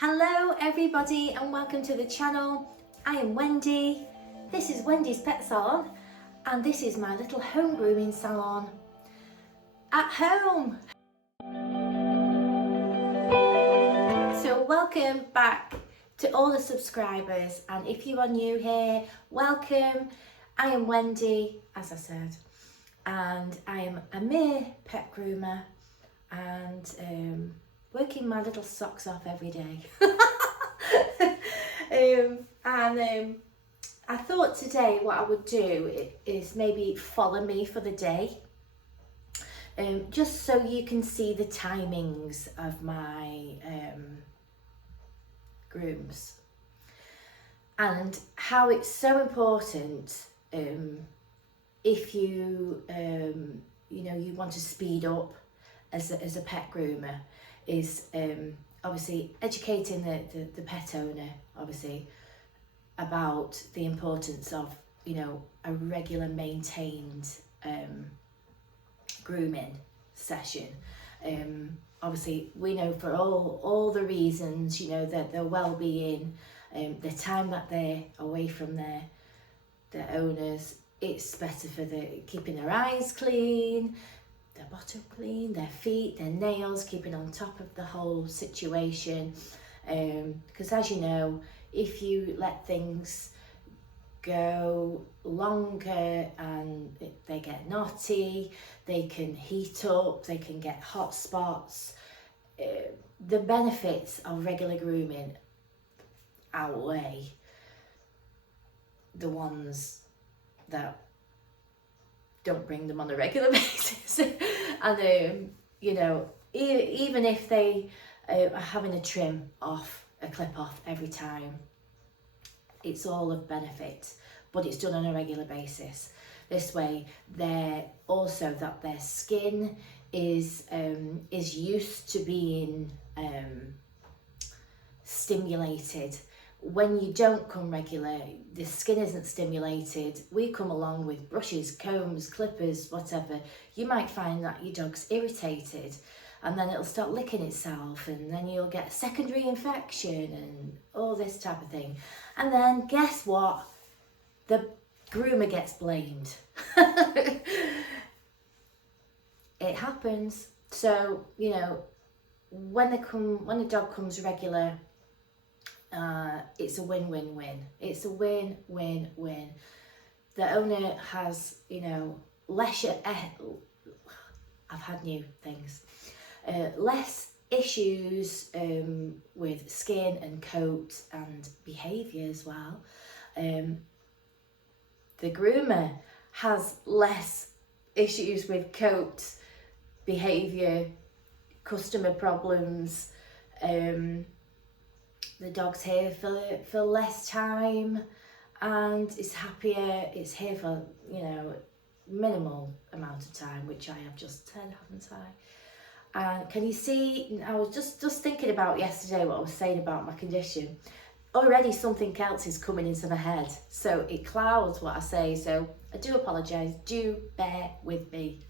Hello everybody and welcome to the channel. I am Wendy. This is Wendy's Pet Salon and this is my little home grooming salon at home. So welcome back to all the subscribers, and if you are new here, welcome. I am Wendy, as I said, and I am a mere pet groomer and working my little socks off every day. I thought today what I would do is maybe follow me for the day, just so you can see the timings of my grooms and how it's so important if you you want to speed up as a pet groomer, is obviously educating the pet owner obviously about the importance of a regular maintained grooming session. Obviously we know for all the reasons, that their well-being, the time that they're away from their owners, it's better for keeping their eyes clean, their bottom clean, their feet, their nails, keeping on top of the whole situation, because as you know, if you let things go longer and they get naughty, they can heat up, they can get hot spots. The benefits of regular grooming outweigh the ones that don't bring them on a regular basis. And even if they are having a clip off every time, it's all of benefit, but it's done on a regular basis. This way their skin is used to being stimulated. When you don't come regular, the skin isn't stimulated. We come along with brushes, combs, clippers, whatever. You might find that your dog's irritated and then it'll start licking itself, and then you'll get a secondary infection and all this type of thing. And then guess what? The groomer gets blamed. It happens. So, when the dog comes regular, it's a win-win-win. It's a win-win-win. The owner has, leisure. I've had new things. Less issues with skin and coat and behaviour as well. The groomer has less issues with coat, behaviour, customer problems. The dog's here for less time and is happier. It's here for, minimal amount of time, which I have just said, haven't I? And can you see, I was just thinking about yesterday what I was saying about my condition. Already something else is coming into my head, so it clouds what I say, so I do apologise, do bear with me.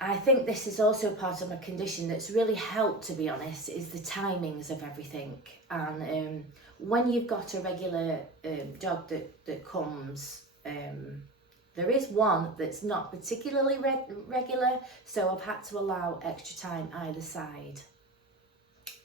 I think this is also part of my condition that's really helped, to be honest, is the timings of everything. And when you've got a regular dog that comes, there is one that's not particularly regular, so I've had to allow extra time either side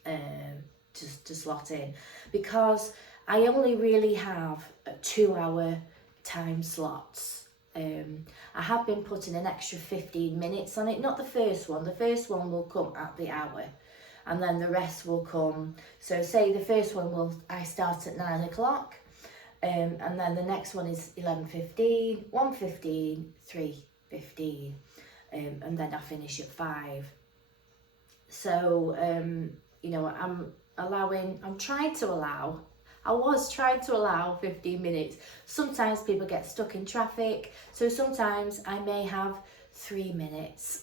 to slot in, because I only really have 2-hour time slots. I have been putting an extra 15 minutes on it, not the first one. The first one will come at the hour and then the rest will come. So say the first one I start at 9 o'clock, and then the next one is 11:15, 1:15, 3:15, and then I finish at 5. So I was trying to allow 15 minutes. Sometimes people get stuck in traffic, so sometimes I may have 3 minutes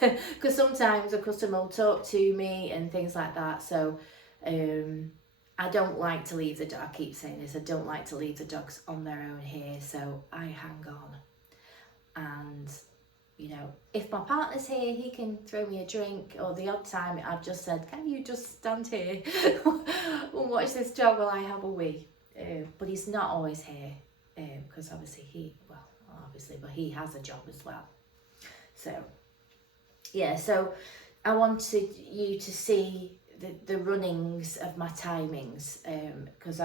because sometimes a customer will talk to me and things like that. So I don't like to leave the dog, I keep saying this, I don't like to leave the dogs on their own here, so I hang on and you know, if my partner's here, he can throw me a drink, or the odd time I've just said, can you just stand here and watch this dog while I have a wee? But he's not always here, because obviously but he has a job as well. So, yeah, so I wanted you to see the runnings of my timings, because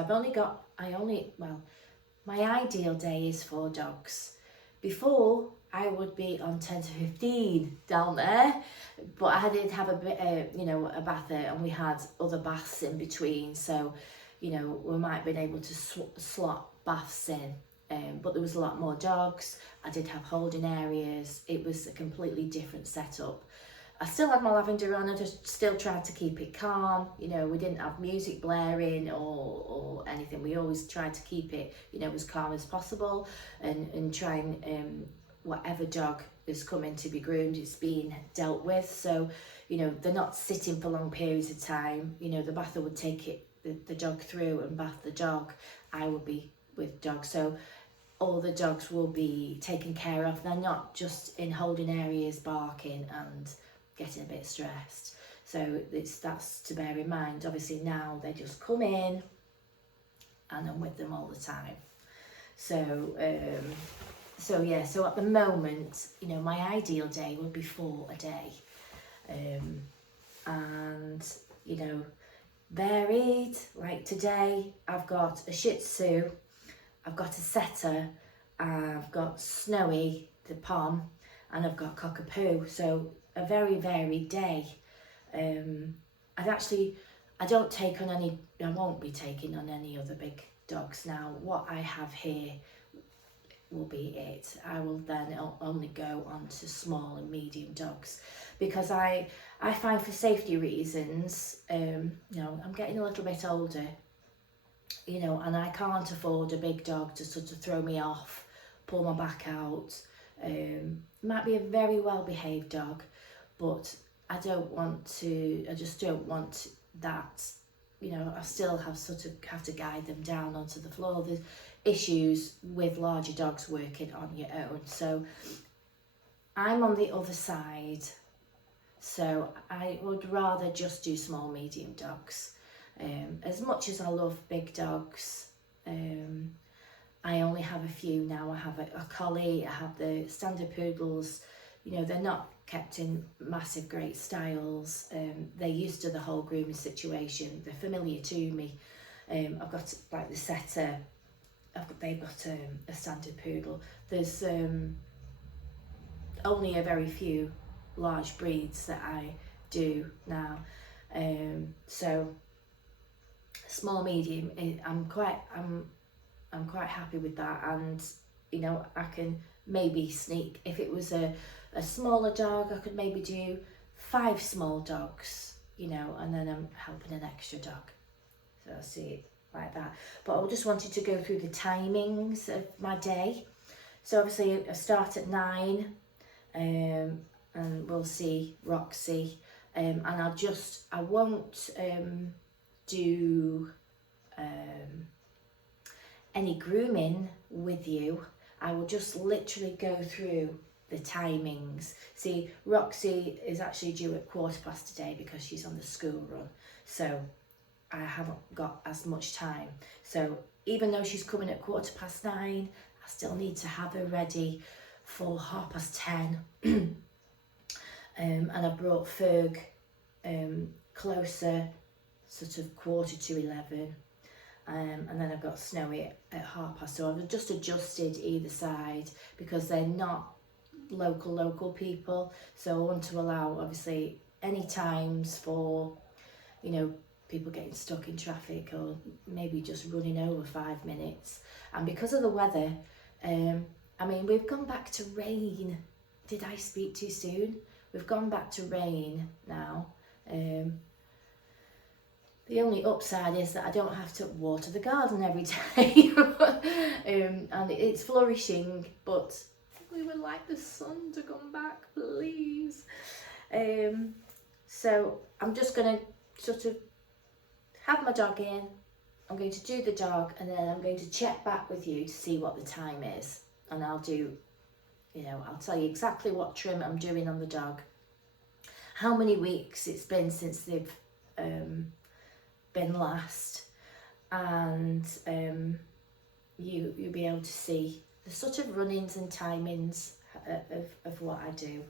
my ideal day is 4 dogs. Before, I would be on 10 to 15 down there, but I did have a bit, a bather, and we had other baths in between, so, you know, we might have been able to slot baths in, but there was a lot more dogs. I did have holding areas. It was a completely different setup. I still had my lavender on. I just still tried to keep it calm. You know, we didn't have music blaring or anything. We always tried to keep it, you know, as calm as possible, and try and whatever dog is coming to be groomed, it's being dealt with. So, you know, they're not sitting for long periods of time. You know, the bather would take the dog through and bath the dog. I would be with dogs. So all the dogs will be taken care of. They're not just in holding areas barking and getting a bit stressed. So that's to bear in mind. Obviously now they just come in and I'm with them all the time. So so at the moment, you know, my ideal day would be 4 a day, and you know, varied. Like today I've got a Shih Tzu, I've got a Setter, I've got Snowy the Pom, and I've got Cockapoo. So a very varied day. I don't take on any, I won't be taking on any other big dogs now. What I have here will be it. I will then only go on to small and medium dogs, because I find, for safety reasons, you know, I'm getting a little bit older, you know, and I can't afford a big dog to sort of throw me off, pull my back out. Might be a very well behaved dog, but I just don't want that, you know. I still have to guide them down onto the floor. There's issues with larger dogs working on your own. So I'm on the other side. So I would rather just do small, medium dogs. As much as I love big dogs, I only have a few now. I have a collie, I have the standard poodles. You know, they're not kept in massive great styles. They're used to the whole grooming situation. They're familiar to me. I've got like the Setter. They've got a standard poodle. There's only a very few large breeds that I do now. So small, medium, I'm quite happy with that. And you know, I can maybe sneak, if it was a smaller dog, I could maybe do 5 small dogs, you know, and then I'm helping an extra dog. So I see it like that. But I just wanted to go through the timings of my day. So obviously I start at 9, and we'll see Roxy, and I won't do any grooming with you. I will just literally go through the timings. See, Roxy is actually due at 1:15 today because she's on the school run. So I haven't got as much time. So even though she's coming at 9:15, I still need to have her ready for 10:30. And I brought Ferg closer, sort of 11:15. And then I've got Snowy at 30:30. So I've just adjusted either side because they're not local people. So I want to allow, obviously, any times for, you know, people getting stuck in traffic or maybe just running over 5 minutes. And because of the weather, I mean, we've gone back to rain. Did I speak too soon? We've gone back to rain now. The only upside is that I don't have to water the garden every day. And it's flourishing, but we would like the sun to come back, please. So I'm just going to sort of have my dog in. I'm going to do the dog, and then I'm going to check back with you to see what the time is. And I'll do You know, I'll tell you exactly what trim I'm doing on the dog, how many weeks it's been since they've been last, and you'll be able to see the sort of run-ins and timings of what I do.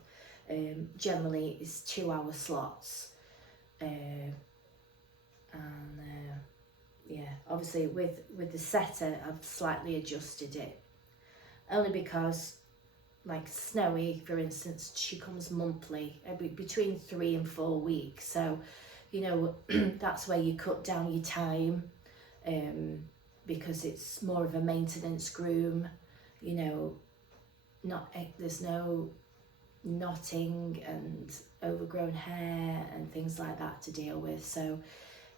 Generally it's 2-hour slots, and yeah, obviously with the setter I've slightly adjusted it, only because, like Snowy for instance, she comes monthly, between 3 and 4 weeks, so you know that's where you cut down your time, because it's more of a maintenance groom, you know, there's no knotting and overgrown hair and things like that to deal with, so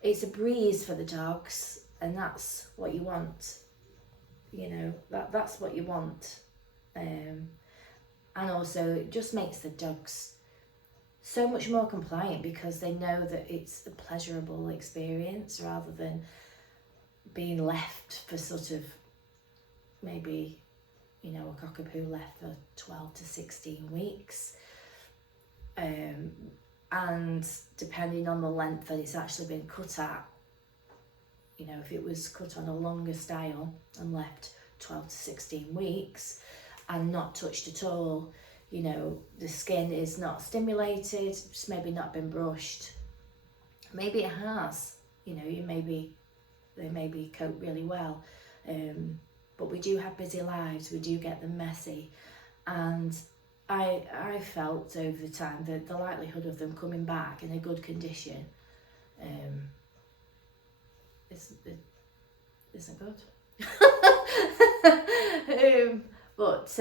it's a breeze for the dogs, and that's what you want, you know, that's what you want. And also it just makes the dogs so much more compliant, because they know that it's a pleasurable experience rather than being left for sort of, maybe, you know, a cockapoo left for 12 to 16 weeks. And depending on the length that it's actually been cut at, you know, if it was cut on a longer style and left 12 to 16 weeks and not touched at all, you know, the skin is not stimulated, it's maybe not been brushed. Maybe it has, you know, they maybe coat really well. But we do have busy lives, we do get them messy, and I felt over the time that the likelihood of them coming back in a good condition isn't good. But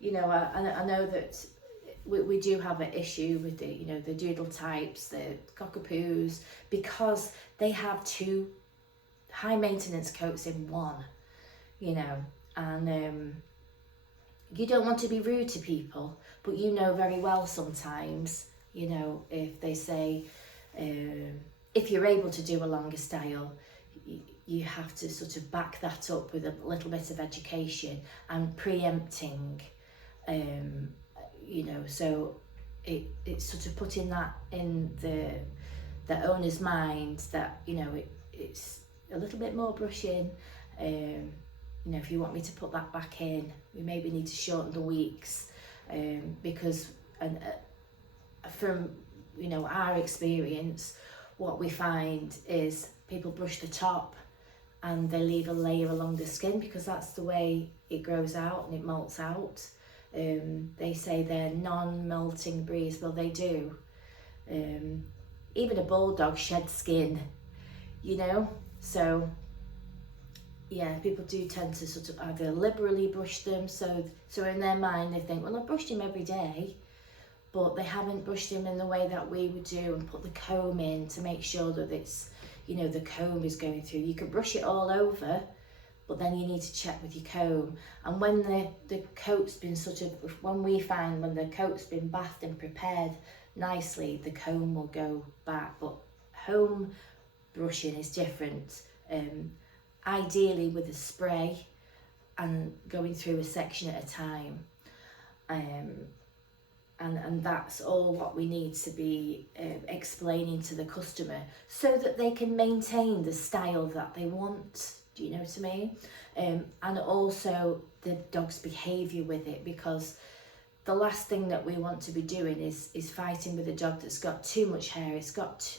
you know, I know that we do have an issue with the, you know, the doodle types, the cockapoos, because they have 2 high maintenance coats in one, you know, and you don't want to be rude to people, but you know very well sometimes, you know, if they say, if you're able to do a longer style, you have to sort of back that up with a little bit of education and preempting, you know, so it's sort of putting that in the owner's mind that, you know, it's a little bit more brushing. You know, if you want me to put that back in, we maybe need to shorten the weeks, because from, you know, our experience, what we find is people brush the top and they leave a layer along the skin, because that's the way it grows out and it molts out. They say they're non-melting breeds, well they do. Even a bulldog sheds skin, you know, so yeah, people do tend to sort of either liberally brush them, so in their mind they think, well, I've brushed him every day, but they haven't brushed him in the way that we would do and put the comb in to make sure that it's, you know, the comb is going through. You can brush it all over, but then you need to check with your comb. And when the coat's been sort of, when we find when the coat's been bathed and prepared nicely, the comb will go back. But home brushing is different. Ideally with a spray and going through a section at a time. And that's all what we need to be explaining to the customer, so that they can maintain the style that they want. Do you know what I mean? And also the dog's behaviour with it, because the last thing that we want to be doing is fighting with a dog that's got too much hair, it's got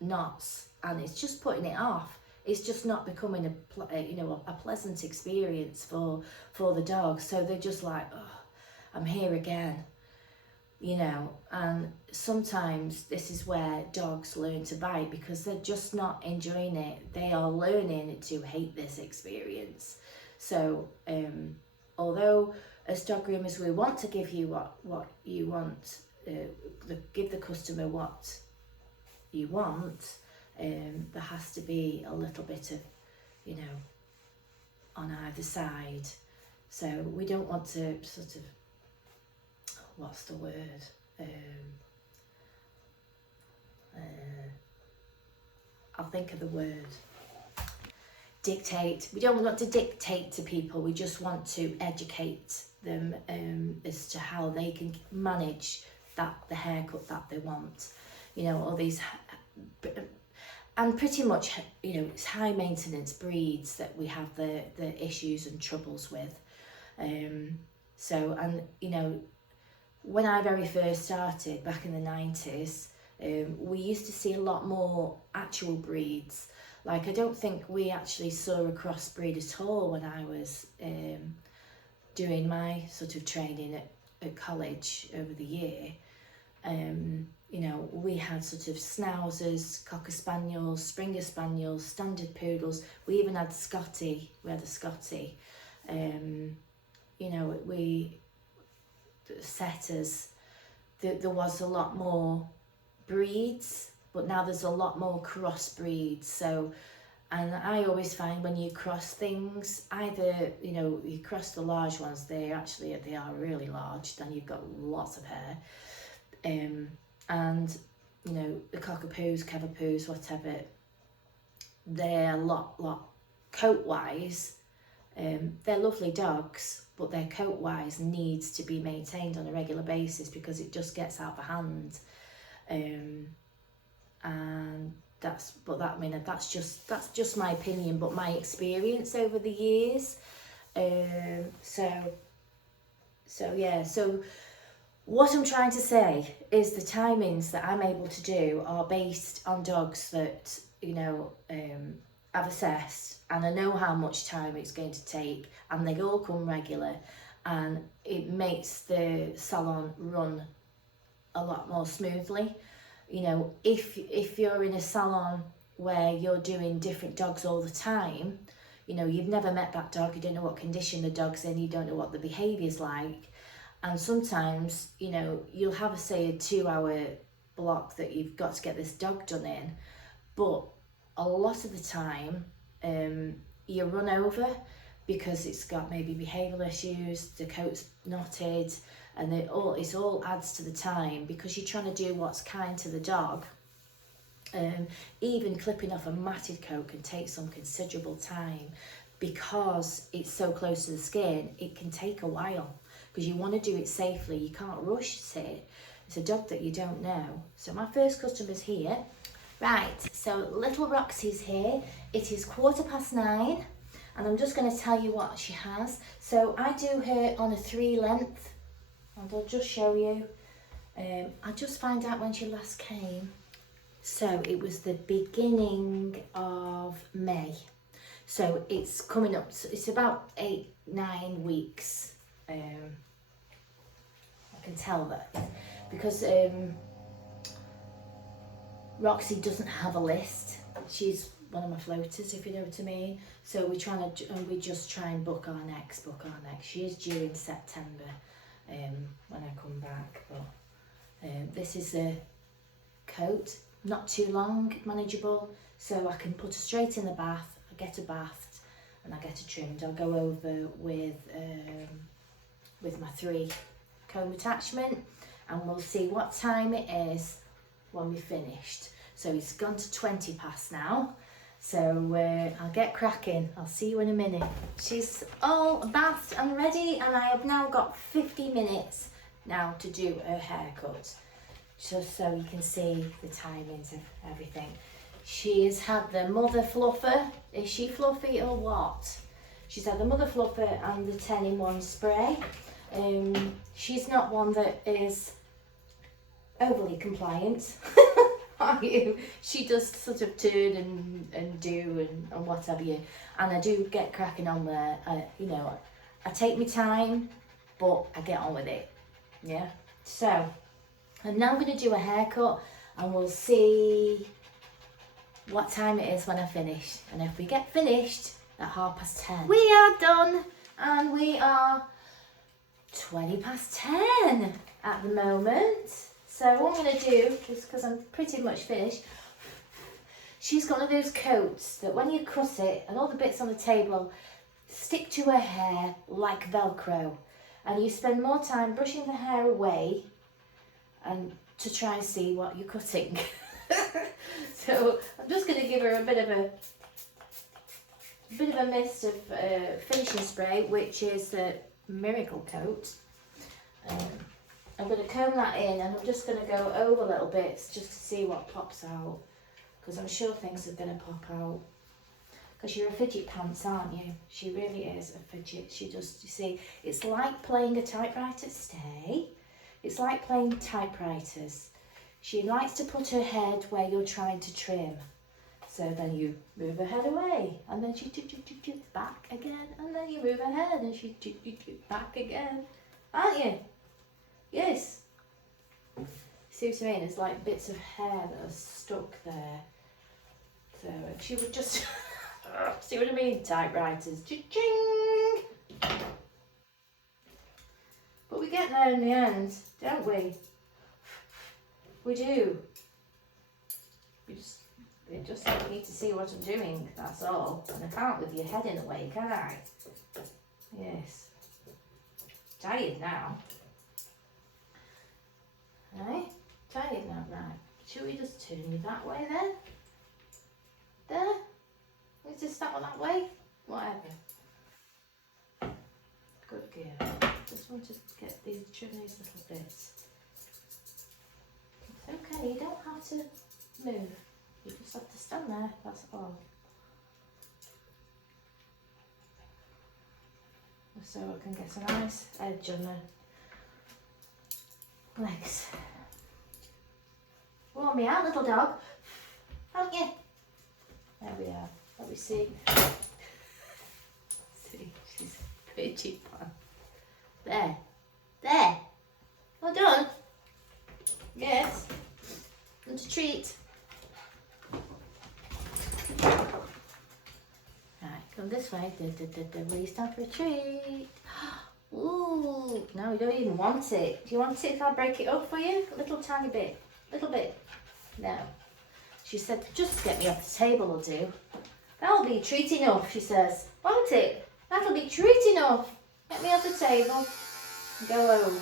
knots, and it's just putting it off. It's just not becoming a pleasant experience for the dog. So they're just like, oh, I'm here again. You know, and sometimes this is where dogs learn to bite, because they're just not enjoying it. They are learning to hate this experience. So although as dog groomers we want to give you what you want, give the customer what you want, there has to be a little bit of, you know, on either side. So we don't want to sort of, what's the word? I'll think of the word. Dictate. We don't want to dictate to people, we just want to educate them as to how they can manage the haircut that they want. You know, all these, and pretty much, you know, it's high maintenance breeds that we have the issues and troubles with. So, and you know, when I very first started back in the 90s, we used to see a lot more actual breeds. Like, I don't think we actually saw a crossbreed at all when I was doing my sort of training at college over the year. You know, we had sort of schnauzers, cocker spaniels, springer spaniels, standard poodles. We even had Scotty. We had a Scotty. You know, setters. There was a lot more breeds, but now there's a lot more crossbreeds. So, and I always find when you cross things, either, you know, you cross the large ones, they are really large, then you've got lots of hair. And, you know, the cockapoos, cavapoos, whatever, they're a lot coat-wise, they're lovely dogs, but their coat-wise needs to be maintained on a regular basis because it just gets out of hand. And that's just my opinion, but my experience over the years. So what I'm trying to say is the timings that I'm able to do are based on dogs that, you know, I've assessed, and I know how much time it's going to take, and they all come regular, and it makes the salon run a lot more smoothly. You know, if you're in a salon where you're doing different dogs all the time, you know, you've never met that dog, you don't know what condition the dog's in, you don't know what the behaviour's like. And sometimes, you know, you'll have, say, a 2-hour block that you've got to get this dog done in, but a lot of the time you run over because it's got maybe behavioural issues, the coat's knotted, and it all adds to the time because you're trying to do what's kind to the dog. Even clipping off a matted coat can take some considerable time because it's so close to the skin. It can take a while because you want to do it safely. You can't rush it. It's a dog that you don't know. So my first customer's here. Right, so little Roxy's here. It is 9:15, and I'm just going to tell you what she has. So I do her on a 3 length, and I'll just show you. I'll just find out when she last came. So it was the beginning of May. So it's coming up, it's about 8-9 weeks. I can tell that because Roxy doesn't have a list. She's one of my floaters, if you know what I mean. So we just try and book our next. She is due in September when I come back. But this is the coat, not too long, manageable. So I can put her straight in the bath. I get her bathed and I get her trimmed. I'll go over with my 3 comb attachment, and we'll see what time it is when we're finished. So it's gone to 20 past now, so I'll get cracking. I'll see you in a minute. She's all bathed and ready, and I have now got 50 minutes now to do her haircut, just so you can see the timings of everything. She has had the mother fluffer. Is she fluffy or what? She's had the mother fluffer and the 10-in-1 spray. She's not one that is overly compliant, are you? She does sort of turn and do and what have you, and I do get cracking on there. You know, I take my time, but I get on with it. Yeah. So I'm now going to do a haircut, and we'll see what time it is when I finish. And if we get finished at 10:30, we are done, and we are 10:20 at the moment. So what I'm going to do, just because I'm pretty much finished, she's got one of those coats that when you cut it and all the bits on the table stick to her hair like Velcro, and you spend more time brushing the hair away and to try and see what you're cutting. So I'm just going to give her a bit of a mist of finishing spray, which is the Miracle Coat. I'm going to comb that in, and I'm just going to go over little bits just to see what pops out, because I'm sure things are going to pop out. Because you're a fidget pants, aren't you? She really is a fidget. She just, you see, it's like playing a typewriter. Stay. It's like playing typewriters. She likes to put her head where you're trying to trim. So then you move her head away, and then she back again, and then you move her head, and she back again. Aren't you? Yes. See what I mean? It's like bits of hair that are stuck there. So if she would just... See what I mean? Typewriters. Cha-ching! But we get there in the end, don't we? We do. You just need to see what I'm doing, that's all. And I can't with your head in the way, can I? Yes. Tired now. Right? Tired now, right. Should we just turn you that way then? There? Is this that one that way? Whatever. Good girl. Just want to get these, trim these little bits. It's okay, you don't have to move. You just have to stand there, that's all. So I can get a nice edge on the legs. Warm me out, little dog. Haven't you? There we are. Let me see. See, she's pretty fun. There. There. Well done. Yes. Want a treat? Right, come this way. Will you stand for a treat? Ooh, no, you don't even want it. Do you want it if I break it up for you? A little tiny bit. Little bit. No. She said, just get me off the table will do. That'll be treat enough, she says. Won't it? That'll be treat enough. Get me off the table and go home.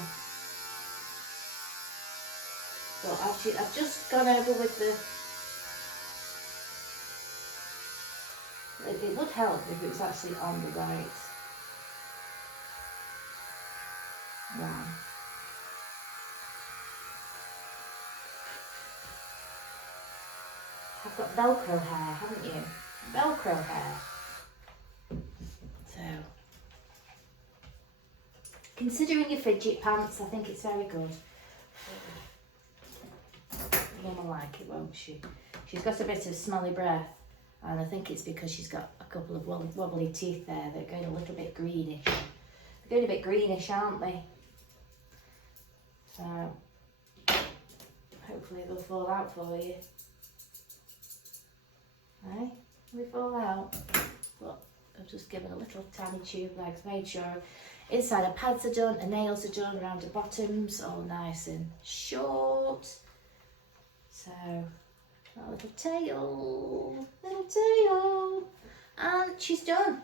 So I've just gone over with the... It would help if it was actually on the right one. I've got Velcro hair, haven't you? Velcro hair. So, considering your fidget pants, I think it's very good. Mum will like it, won't she? She's got a bit of smelly breath, and I think it's because she's got a couple of wobbly teeth there that are going a little bit greenish. They're going a bit greenish, aren't they? So, hopefully they'll fall out for you. Right? We fall out. But I've just given a little tiny tube legs, made sure inside her pads are done, her nails are done, around her bottoms, all nice and short. So, a little tail, and she's done.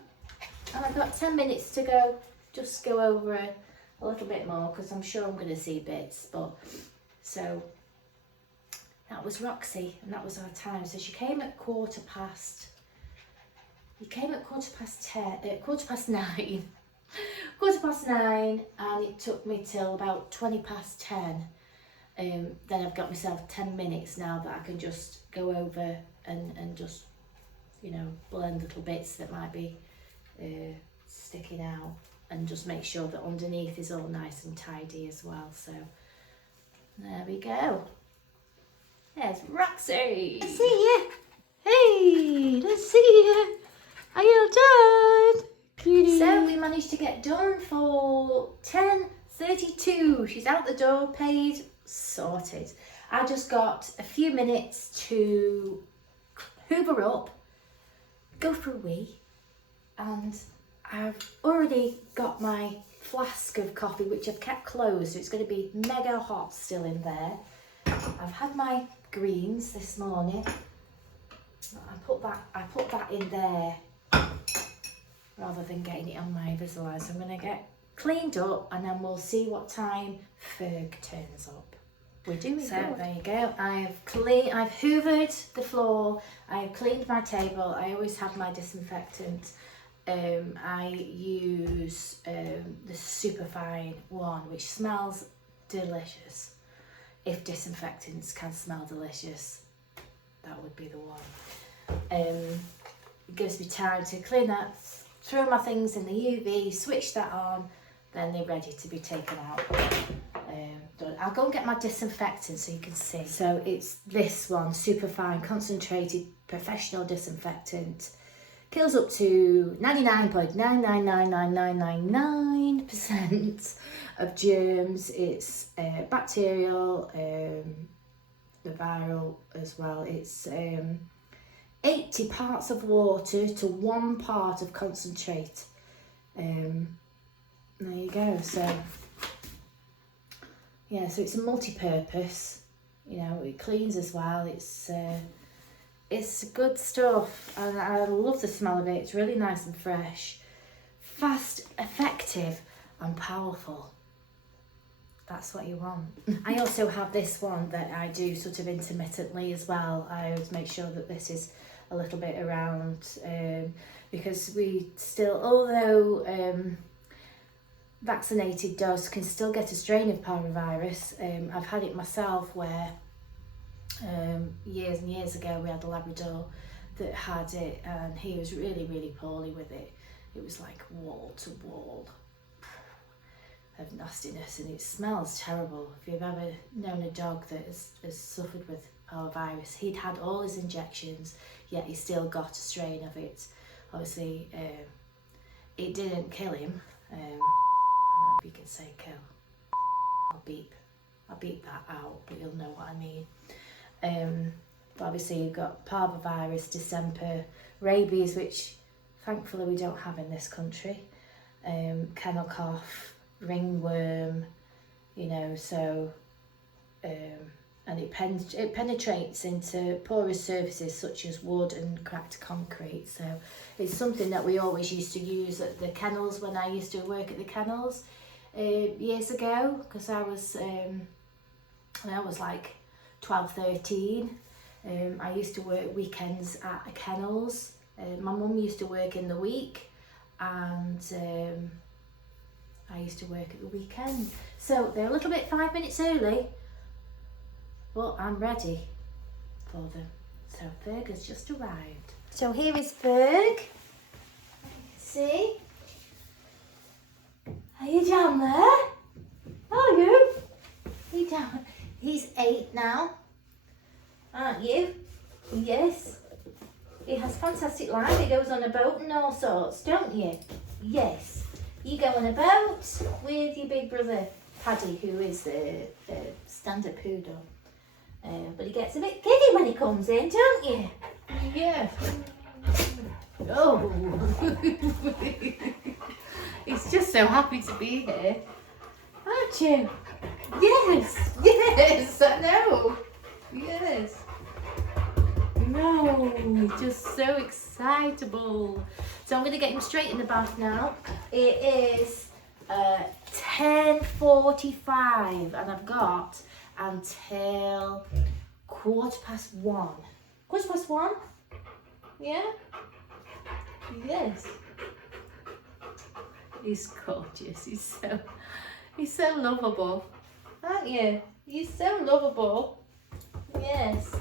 And I've got 10 minutes to go, just go over it a little bit more, because I'm sure I'm going to see bits. But so that was Roxy, and that was our time. So she came at 9:15. You came at 9:15, 9:15, and it took me till about 10:20. Then I've got myself 10 minutes now that I can just go over and just, you know, blend little bits that might be sticking out, and just make sure that underneath is all nice and tidy as well. So there we go. There's Roxy. I see you. Hey, let's see you. Are you done? Cutie. So we managed to get done for 10:32. She's out the door, paid, sorted. I just got a few minutes to hoover up, go for a wee, and I've already got my flask of coffee, which I've kept closed, so it's going to be mega hot still in there. I've had my greens this morning. I put that in there rather than getting it on my Invisalign. So I'm going to get cleaned up, and then we'll see what time Ferg turns up. We're doing so good. There you go. I've hoovered the floor. I've cleaned my table. I always have my disinfectant. I use the superfine one, which smells delicious. If disinfectants can smell delicious, that would be the one. It gives me time to clean that, throw my things in the UV, switch that on, then they're ready to be taken out. I'll go and get my disinfectant so you can see. So it's this one, superfine concentrated professional disinfectant. Kills up to 99.999999% of germs. It's bacterial, viral as well. It's 80 parts of water to 1 part of concentrate. There you go. So yeah, so it's a multi-purpose. You know, it cleans as well. It's good stuff, and I love the smell of it. It's really nice and fresh, fast, effective, and powerful. That's what you want. I also have this one that I do sort of intermittently as well. I always make sure that this is a little bit around, because we still, although vaccinated dogs can still get a strain of parvovirus. I've had it myself where years and years ago we had a Labrador that had it, and he was really, really poorly with it. It was like wall to wall of nastiness, and it smells terrible. If you've ever known a dog that has suffered with parvovirus, he'd had all his injections, yet he still got a strain of it. Obviously, it didn't kill him. I don't know if you can say kill. I'll beep that out, but you'll know what I mean. But obviously you've got parvovirus, distemper, rabies, which thankfully we don't have in this country, kennel cough, ringworm, you know, so and it penetrates into porous surfaces such as wood and cracked concrete. So it's something that we always used to use at the kennels when I used to work at the kennels years ago, because I was like 12, 13. I used to work weekends at kennels. My mum used to work in the week, and I used to work at the weekend. So they're a little bit 5 minutes early, but I'm ready for them. So Ferg has just arrived. So here is Ferg. See? Are you down there? Are you? Are you down? He's 8 now, aren't you? Yes. He has fantastic life. He goes on a boat and all sorts, don't you? Yes. You go on a boat with your big brother, Paddy, who is the standard poodle. But he gets a bit giddy when he comes in, don't you? Yeah. Oh. He's just so happy to be here, aren't you? Yes, yes, I know. Yes. No, just so excitable. So I'm going to get him straight in the bath now. It is 10:45 and I've got until 1:15. 1:15? Yeah? Yes. He's gorgeous. He's so lovable. Aren't you? You're so lovable. Yes.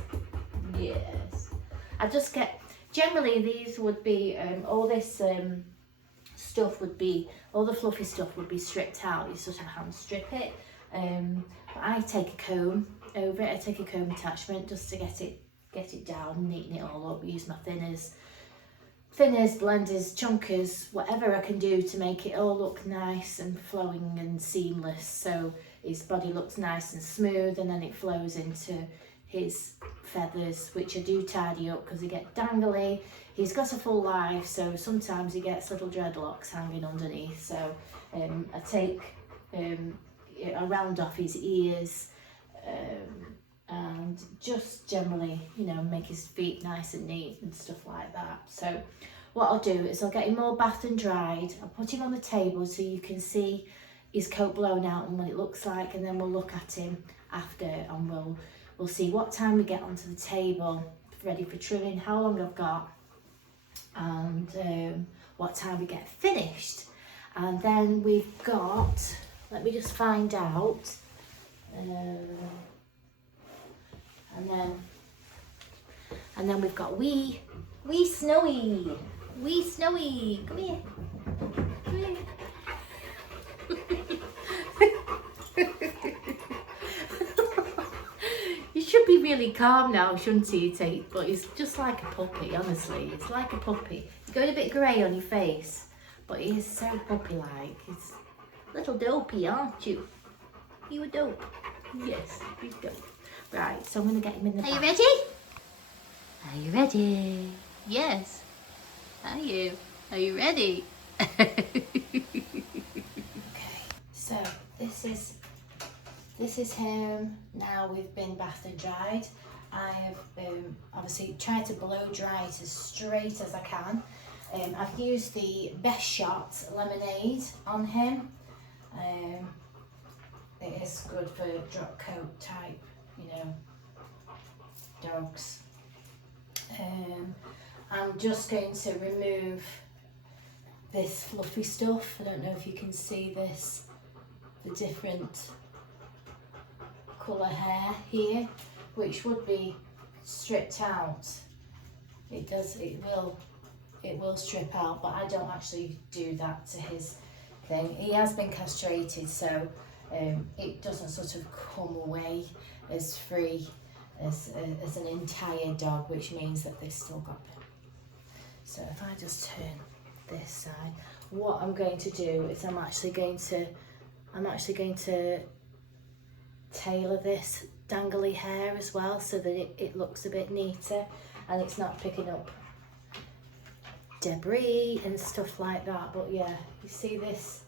Yes. I just get, generally these would be, all this stuff would be, all the fluffy stuff would be stripped out. You sort of hand strip it. But I take a comb over it. I take a comb attachment just to get it down, neaten it all up. Use my thinners, blenders, chunkers, whatever I can do to make it all look nice and flowing and seamless, so his body looks nice and smooth, and then it flows into his feathers, which I do tidy up because they get dangly. He's got a full life, so sometimes he gets little dreadlocks hanging underneath, so I take a round off his ears, and just generally, you know, make his feet nice and neat and stuff like that. So what I'll do is I'll get him all bathed and dried. I'll put him on the table so you can see his coat blown out and what it looks like, and then we'll look at him after, and we'll see what time we get onto the table ready for trimming, how long I've got, and what time we get finished. And then we've got, let me just find out, and then we've got wee Snowy, come here, come here. You should be really calm now, shouldn't he, Tate? But he's just like a puppy, honestly. It's like a puppy. You're going a bit grey on your face, but he is so puppy-like. He's a little dopey, aren't you? You a dope? Yes, he's dope. Right, so I'm going to get him in the bath. Are you ready? Are you ready? Yes. Are you? Are you ready? Okay, so this is him. Now we've been bathed and dried. I have obviously tried to blow dry it as straight as I can. I've used the Best Shot lemonade on him. It is good for drop coat type, you know, dogs. I'm just going to remove this fluffy stuff. I don't know if you can see this, the different colour hair here, which would be stripped out. It will strip out, but I don't actually do that to his thing. He has been castrated, so it doesn't sort of come away as free as an entire dog, which means that they've still got them. So if I just turn this side, what I'm going to do is I'm actually going to tailor this dangly hair as well, so that it looks a bit neater and it's not picking up debris and stuff like that. But yeah, you see this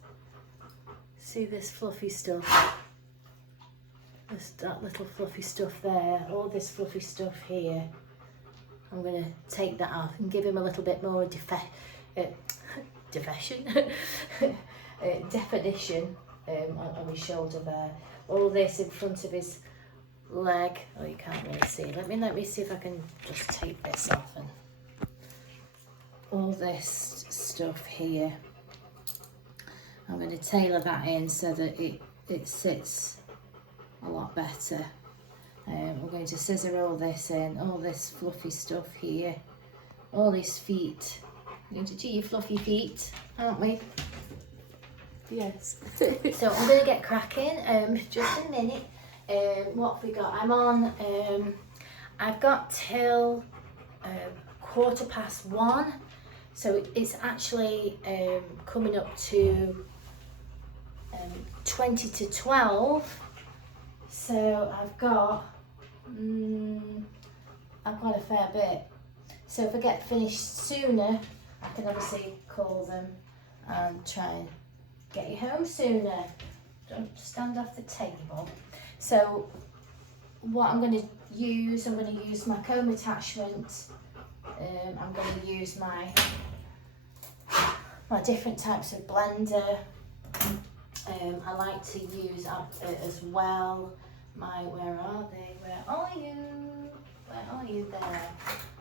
fluffy stuff, that little fluffy stuff there, all this fluffy stuff here. I'm going to take that off and give him a little bit more definition on his shoulder there. All this in front of his leg. Oh, you can't really see. Let me see if I can just take this off. And all this stuff here, I'm going to tailor that in so that it sits a lot better. We're going to scissor all this in, all this fluffy stuff here, all his feet. We're going to do your fluffy feet, aren't we? Yes. So I'm going to get cracking. Just a minute. What have we got? I've got till 1:15. So it's actually coming up to 20 to 12. So I've got a fair bit. So if I get finished sooner, I can obviously call them and try and get you home sooner. Don't stand off the table. So what I'm going to use my comb attachment. I'm going to use my different types of blender. I like to use as well my, where are they? Where are you? Where are you there?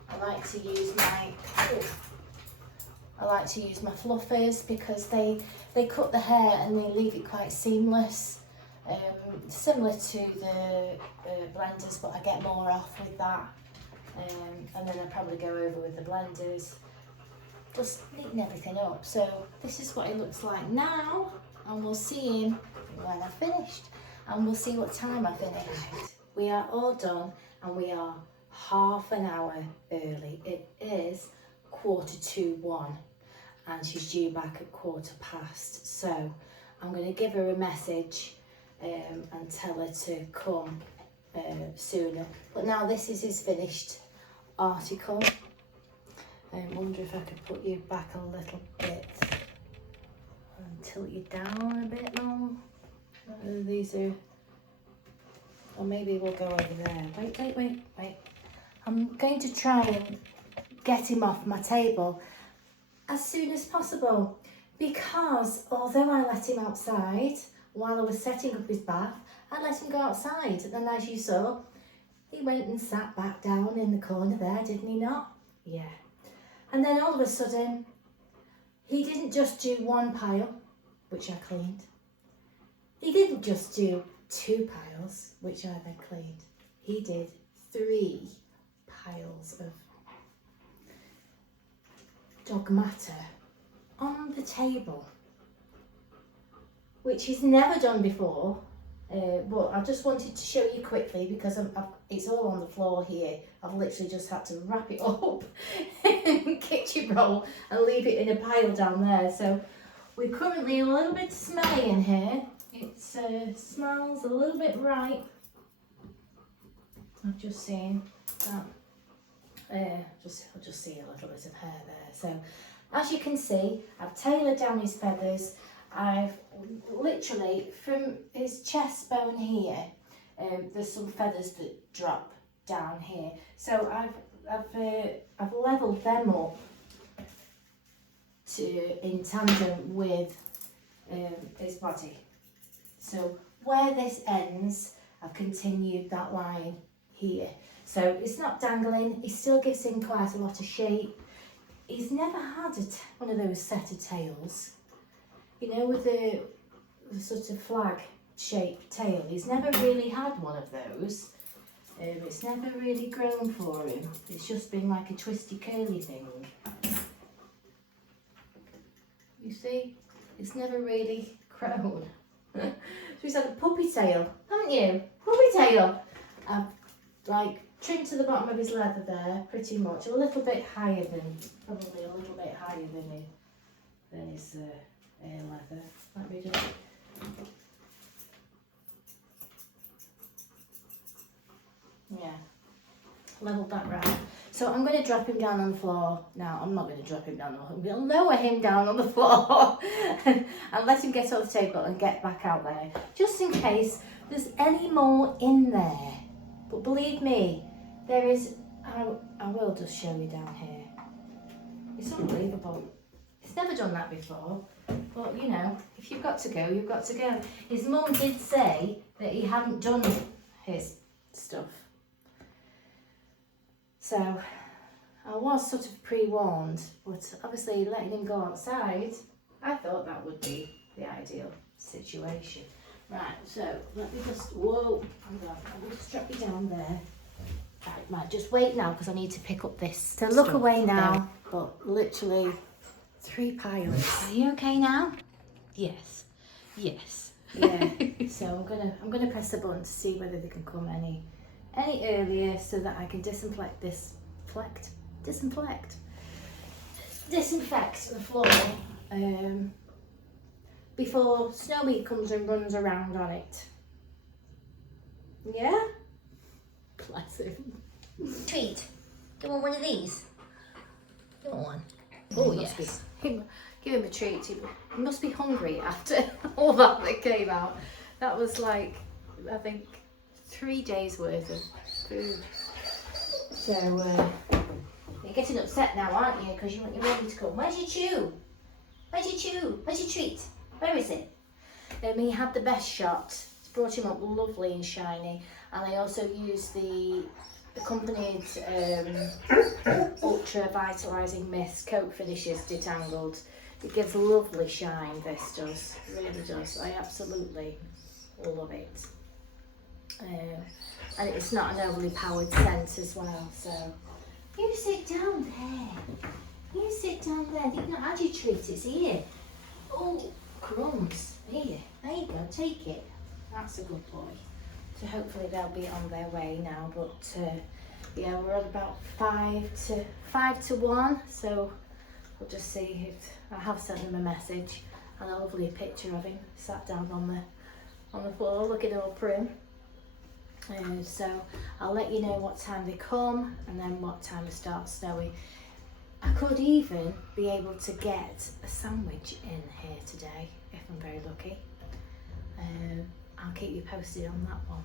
I like to use my fluffers because they cut the hair and they leave it quite seamless. Similar to the blenders, but I get more off with that. And then I probably go over with the blenders, just neaten everything up. So this is what it looks like now, and we'll see him when I've finished, and we'll see what time I finished. We are all done, and we are half an hour early. It is 1:45, and she's due back at 1:15. So I'm going to give her a message and tell her to come sooner. But now this is his finished article. I wonder if I could put you back a little bit and tilt you down a bit more. These are, or maybe we'll go over there. Wait. I'm going to try and get him off my table as soon as possible, because although I let him outside while I was setting up his bath, I let him go outside, and then as you saw, he went and sat back down in the corner there, didn't he not? Yeah. And then all of a sudden, he didn't just do one pile, which I cleaned. He didn't just do 2 piles, which I then cleaned. He did 3 piles of dog matter on the table, which he's never done before. But I just wanted to show you quickly because it's all on the floor here. I've literally just had to wrap it up in kitchen roll and leave it in a pile down there. So we're currently a little bit smelly in here. It smells a little bit ripe. I've just seen that. I'll just see a little bit of hair there. So as you can see, I've tailored down his feathers. I've literally, from his chest bone here, there's some feathers that drop down here. So I've levelled them up in tandem with his body. So where this ends, I've continued that line here. So it's not dangling. It still gives him quite a lot of shape. He's never had one of those set of tails. You know, with the sort of flag shaped tail. He's never really had one of those. It's never really grown for him. It's just been like a twisty curly thing. You see? It's never really grown. So he's had a puppy tail, haven't you? Puppy tail. I've like trimmed to the bottom of his leather there, pretty much. A little bit higher than, probably a little bit higher than his hair leather. Let me just... Yeah, levelled that right. So I'm going to drop him down on the floor. Now, I'm not going to drop him down on the floor. We'll lower him down on the floor and let him get on the table and get back out there. Just in case there's any more in there. But believe me, there is... I will just show you down here. It's unbelievable. He's never done that before. But, you know, if you've got to go, you've got to go. His mum did say that he hadn't done his stuff. So I was sort of pre-warned, but obviously letting him go outside, I thought that would be the ideal situation. Right, so let me just, whoa, hang on, I'll just strap you down there. Right, just wait now because I need to pick up this. So look away now, but literally 3 piles. Are you okay now? Yes, yes. Yeah, so I'm gonna press the button to see whether they can come any earlier so that I can disinfect the floor before Snowy comes and runs around on it. Yeah? Bless him. Treat. Do you want one of these? Do you want one? Oh yes. Give him a treat. He must be hungry after all that came out. That was like, I think, 3 days worth of food. So you're getting upset now, aren't you? Because you want your baby to come. Where's your chew? Where's your chew? Where's your treat? Where is it? He had the best shot. It's brought him up lovely and shiny. And I also used the accompanied ultra vitalising mist coat finishes detangled. It gives a lovely shine, this does. It really does. I absolutely love it. And it's not an overly powered scent as well, so you sit down there. You sit down there. You've not had your treat, it's here. Oh, crumbs. Here, there you go, take it. That's a good boy. So hopefully they'll be on their way now, but yeah, we're at about 5 to 1, so we'll just see if I have sent them a message and a lovely picture of him sat down on the floor looking all prim. So I'll let you know what time they come and then what time it starts snowing. I could even be able to get a sandwich in here today if I'm very lucky. I'll keep you posted on that one.